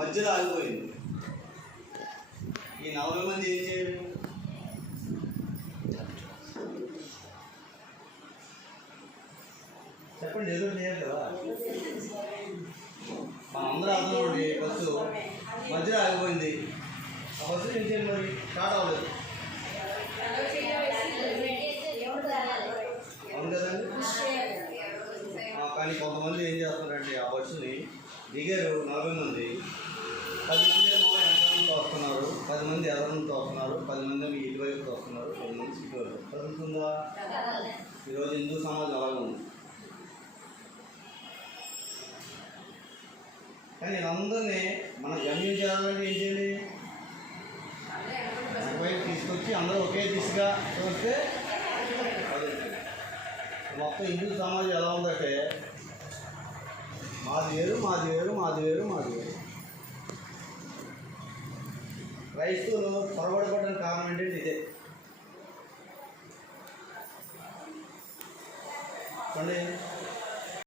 మధ్యలో ఆగిపోయింది. ఈ 40 మంది ఏం చేయాలి? చెప్పండి, ఏదో చేయాలి కదా. మనందరూ అర్థం బస్సు మధ్యలో ఆగిపోయింది. ఆ బస్సు ఏం చేయాలి మరి? స్టార్ట్ అవ్వలేదు. అవును కదండి. కానీ కొంతమంది ఏం చేస్తున్నారంటే ఆ బస్సుని దిగారు 40 మంది. 10 మంది ఏమో వెనకాలంతో వస్తున్నారు, 10 మంది ఎదరంతో వస్తున్నారు, 10 మంది ఏమో ఇటువైపుతో వస్తున్నారు, 10 మంది ఇటువైపు. చదువుతుందా? ఈరోజు హిందూ సమాజం అలాగే ఉంది. కానీ వీళ్ళందరినీ మన గమ్యం చేయాలంటే ఏం చేయాలి? ఒకవైపు తీసుకొచ్చి అందరూ ఒకే దిశగా చూస్తే మొత్తం హిందూ సమాజం ఎలా ఉందంటే మాది వేరు, మాది వేరు, మాది వేరు, మాది వేరు. క్రైస్తవులు పొరబడబడిన కారణం ఏంటంటే ఇదే. చూడండి,